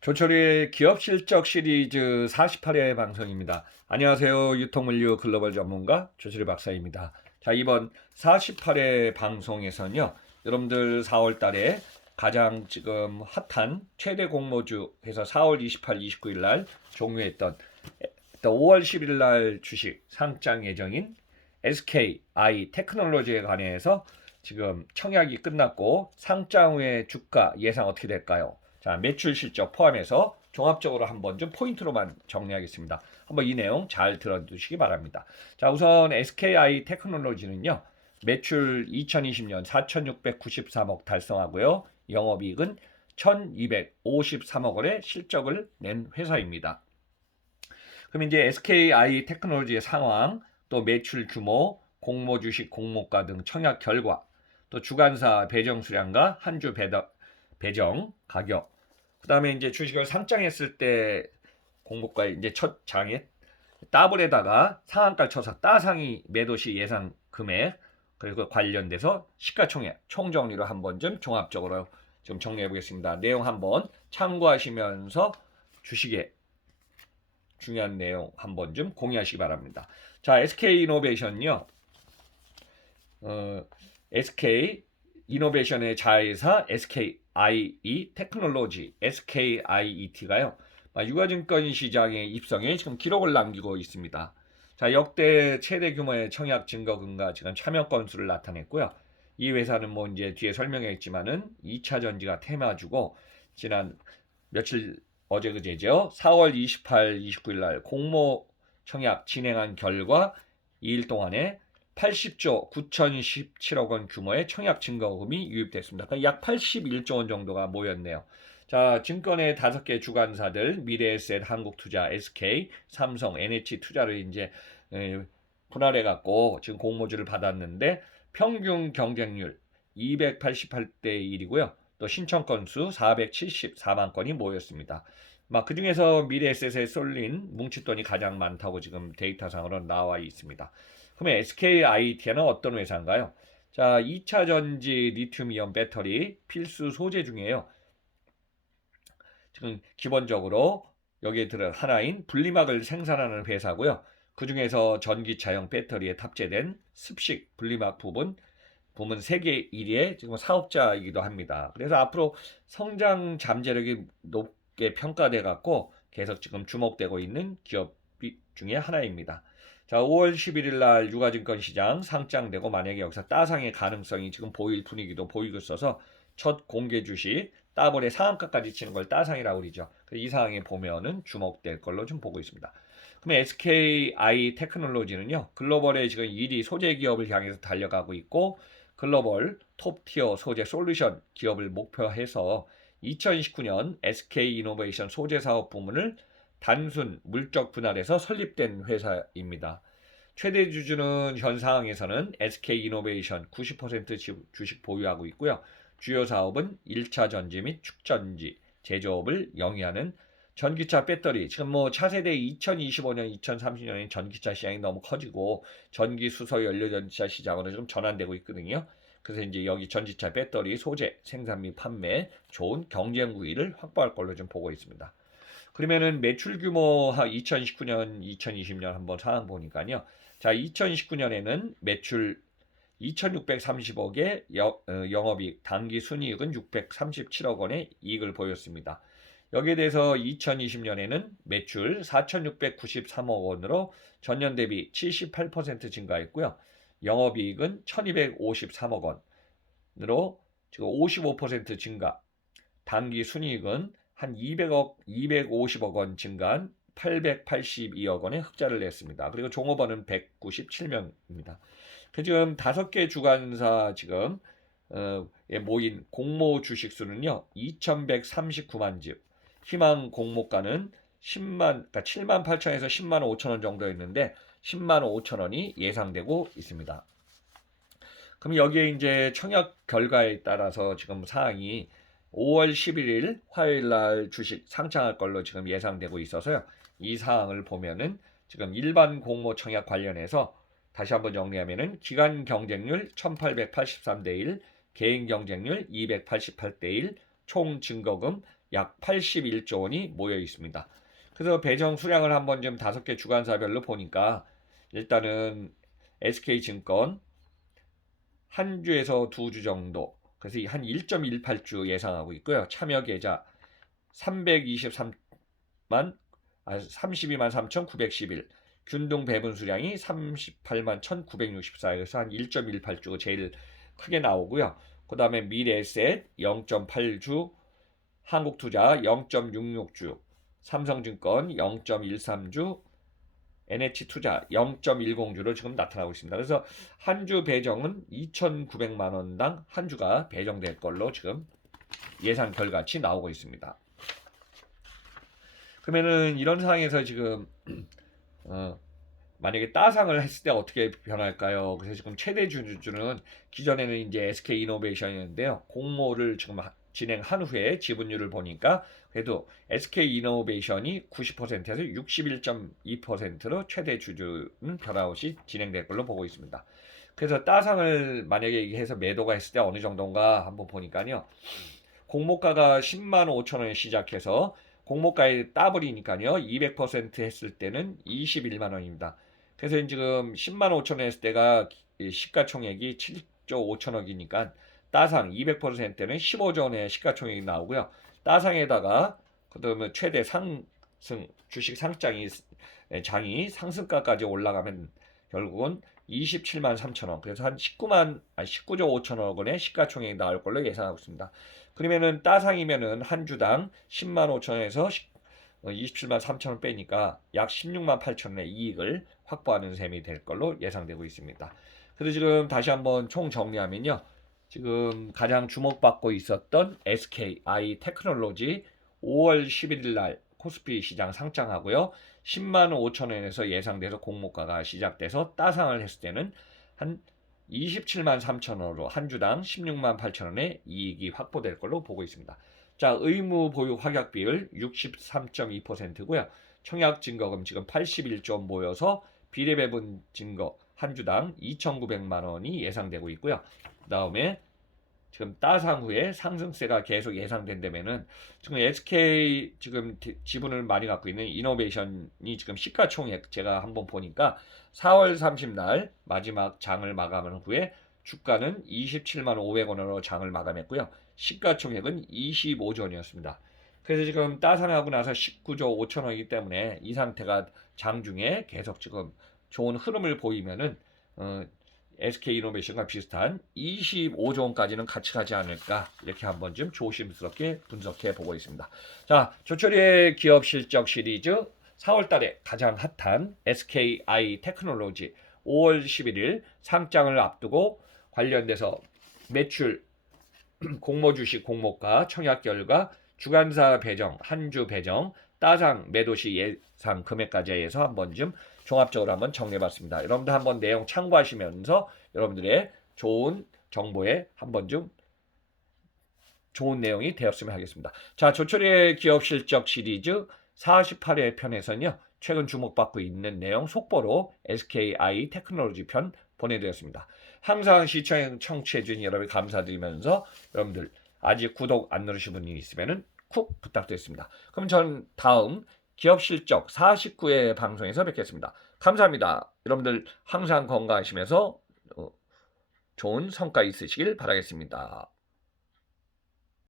조철의 기업 실적 시리즈 48회 방송입니다. 안녕하세요. 유통물류 글로벌 전문가 조철의 박사입니다. 자, 이번 48회 방송에서는요. 여러분들 4월 달에 가장 지금 핫한 최대 공모주 해서 4월 28, 29일 날 종료했던 또 5월 10일 날 주식 상장 예정인 SKI 테크놀로지에 관해서 지금 청약이 끝났고 상장 후에 주가 예상 어떻게 될까요? 자, 매출 실적 포함해서 종합적으로 한번 좀 포인트로만 정리하겠습니다. 한번 이 내용 잘 들어두시기 바랍니다. 자, 우선 SKI 테크놀로지는요. 매출 2020년 4,693억 달성하고요. 영업이익은 1,253억 원의 실적을 낸 회사입니다. 그럼 이제 SKI 테크놀로지의 상황, 또 매출 규모, 공모 주식 공모가 등 청약 결과, 또 주간사 배정 수량과 한 주 배 정 가격, 그다음에 이제 주식을 상장했을 때 공고가 이제 첫 장에 따블에다가 상한가 쳐서 따상이 매도 시 예상 금액 그리고 관련돼서 시가총액 총정리로 한번 좀 종합적으로 좀 정리해 보겠습니다. 내용 한번 참고하시면서 주식의 중요한 내용 한번 좀 공유하시기 바랍니다. 자, SK 이노베이션요. 어, SK 이노베이션의 자회사 SKIE 테크놀로지 SKIET가요. 유가증권 시장에 입성에 지금 기록을 남기고 있습니다. 자, 역대 최대 규모의 청약 증거 금과 지금 참여 건수를 나타냈고요. 이 회사는 뭐 이제 뒤에 설명했지만은 2차 전지가 테마주고 지난 며칠 어제 그제죠. 4월 28, 29일 날 공모 청약 진행한 결과 2일 동안에 80조 9,017억 원 규모의 청약 증거금이 유입됐습니다. 그러니까 약 81조 원 정도가 모였네요. 자, 증권의 다섯 개 주관사들 미래에셋, 한국투자, SK, 삼성, NH투자를 이제 분할해 갖고 지금 공모주를 받았는데 평균 경쟁률 288대 1이고요. 또 신청 건수 474만 건이 모였습니다. 막 그중에서 미래에셋에 쏠린 뭉칫돈이 가장 많다고 지금 데이터상으로 나와 있습니다. 그러면 SKIT는 어떤 회사인가요? 자, 2차 전지 리튬이온 배터리 필수 소재 중에요. 지금 기본적으로 여기에 들어 하나인 분리막을 생산하는 회사고요. 그 중에서 전기차용 배터리에 탑재된 습식 분리막 부분 부문 세계 1위의 지금 사업자이기도 합니다. 그래서 앞으로 성장 잠재력이 높게 평가돼 갖고 계속 지금 주목되고 있는 기업 중에 하나입니다. 자, 5월 11일 날 유가증권 시장 상장되고 만약에 여기서 따상의 가능성이 지금 보일 분위기도 보이고 있어서 첫 공개 주식 따블의 상한가까지 치는 걸 따상이라고 그러죠. 이 상황에 보면은 주목될 걸로 좀 보고 있습니다. 그러면 SKI 테크놀로지는요. 글로벌의 지금 1위 소재 기업을 향해서 달려가고 있고 글로벌 톱티어 소재 솔루션 기업을 목표해서 2019년 SK 이노베이션 소재 사업 부문을 단순 물적 분할에서 설립된 회사입니다. 최대 주주는 현 상황에서는 SK 이노베이션 90% 주식 보유하고 있고요. 주요 사업은 1차 전지 및 축전지 제조업을 영위하는 전기차 배터리 지금 뭐 차세대 2025년 2030년에 전기차 시장이 너무 커지고 전기 수소 연료 전지차 시장으로 좀 전환되고 있거든요. 그래서 이제 여기 전지차 배터리 소재 생산 및 판매 좋은 경쟁 우위를 확보할 걸로 좀 보고 있습니다. 그러면은 매출 규모 2019년, 2020년 한번 상황 보니까요. 자, 2019년에는 매출 2,630억의 어, 영업이익, 단기 순이익은 637억 원의 이익을 보였습니다. 여기에 대해서 2020년에는 매출 4,693억 원으로 전년 대비 78% 증가했고요. 영업이익은 1,253억 원으로 지금 55% 증가. 단기 순이익은 한 200억, 250억 원 증가한 882억 원의 흑자를 냈습니다. 그리고 종업원은 197명입니다. 그 지금 다섯 개 주관사 지금 어, 모인 공모 주식 수는요 2,139만 집. 희망 공모가는 10만, 그러니까 7만 8천에서 10만 5천 원 정도였는데 10만 5천 원이 예상되고 있습니다. 그럼 여기에 이제 청약 결과에 따라서 지금 사항이 5월 11일 화요일 날 주식 상장할 걸로 지금 예상되고 있어서요. 이 사항을 보면은 지금 일반 공모 청약 관련해서 다시 한번 정리하면은 기간 경쟁률 1883대 1, 개인 경쟁률 288대 1, 총 증거금 약 81조 원이 모여 있습니다. 그래서 배정 수량을 한번 좀 다섯 개 주간사별로 보니까 일단은 SK증권 한 주에서 두 주 정도 그래서 한 1.18주 예상하고 있고요. 참여 계좌 323만 아 32만 3,911 균등 배분 수량이 38만 1,964에서 한 1.18주 제일 크게 나오고요. 그 다음에 미래에셋 0.8주, 한국투자 0.66주, 삼성증권 0.13주, NH투자 0.10주로 지금 나타나고 있습니다. 그래서 한 주 배정은 2,900만 원당 한 주가 배정될 걸로 지금 예상 결과치 나오고 있습니다. 그러면은 이런 상황에서 지금 어, 만약에 따상을 했을 때 어떻게 변할까요? 그래서 지금 최대 주주는 기존에는 이제 SK 이노베이션이었는데요. 공모를 지금 하- 진행한 후에 지분율을 보니까 그래도 SK 이노베이션이 90%에서 61.2%로 최대 주주는 변화없이 진행될 걸로 보고 있습니다. 그래서 따상을 만약에 해서 매도가 했을 때 어느 정도인가 한번 보니까요. 공모가가 10만 5천 원에 시작해서 공모가에 따버리니까요. 200% 했을 때는 21만 원입니다. 그래서 지금 10만 5천 원 했을 때가 이 시가총액이 7조 5천억이니까 따상 200% 때는 15조 원의 시가총액이 나오고요. 따상에다가 그다음에 최대 상승 주식 상장이 장이 상승가까지 올라가면 결국은 27만 3천 원. 그래서 한 19만 아니 19조 5천억 원의 시가총액이 나올 걸로 예상하고 있습니다. 그러면은 따상이면은 한 주당 10만 5천 원에서 27만 3천 원 빼니까 약 16만 8천 원의 이익을 확보하는 셈이 될 걸로 예상되고 있습니다. 그래서 지금 다시 한번 총 정리하면요. 지금 가장 주목받고 있었던 SKI 테크놀로지 5월 11일 날 코스피 시장 상장하고요. 10만 5천 원에서 예상돼서 공모가가 시작돼서 따상을 했을 때는 한 27만 3천 원으로 한 주당 16만 8천 원의 이익이 확보될 걸로 보고 있습니다. 자, 의무 보유 확약 비율 63.2%고요. 청약 증거금 지금 81조 모여서 비례 배분 증거 한 주당 2,900만 원이 예상되고 있고요. 그다음에 지금 따상 후에 상승세가 계속 예상된다면은 지금 SK 지금 디- 지분을 많이 갖고 있는 이노베이션이 지금 시가총액 제가 한번 보니까 4월 30날 마지막 장을 마감한 후에 주가는 27만 500원으로 장을 마감했고요. 시가총액은 25조 원이었습니다. 그래서 지금 따상하고 나서 19조 5천원이기 때문에 이 상태가 장중에 계속 지금 좋은 흐름을 보이면은 어, SK 이노베이션과 비슷한 25조 원까지는 같이 가지 않을까 이렇게 한번 좀 조심스럽게 분석해 보고 있습니다. 자, 조철의 기업 실적 시리즈 4월 달에 가장 핫한 SKI 테크놀로지 5월 11일 상장을 앞두고 관련돼서 매출 공모 주식 공모가 청약 결과 주간사 배정, 한주 배정, 따상 매도시 예상 금액까지 해서 한번 좀 종합적으로 한번 정리해봤습니다. 여러분들 한번 내용 참고하시면서 여러분들의 좋은 정보에 한번 좀 좋은 내용이 되었으면 하겠습니다. 자, 조철의 기업 실적 시리즈 48회 편에서는요. 최근 주목받고 있는 내용 속보로 SKI 테크놀로지 편 보내드렸습니다. 항상 시청 청취해주신 여러분 감사드리면서 여러분들 아직 구독 안 누르신 분이 있으면은 쿡 부탁드리겠습니다. 그럼 전 다음 기업 실적 49회 방송에서 뵙겠습니다. 감사합니다. 여러분들 항상 건강하시면서 어, 좋은 성과 있으시길 바라겠습니다.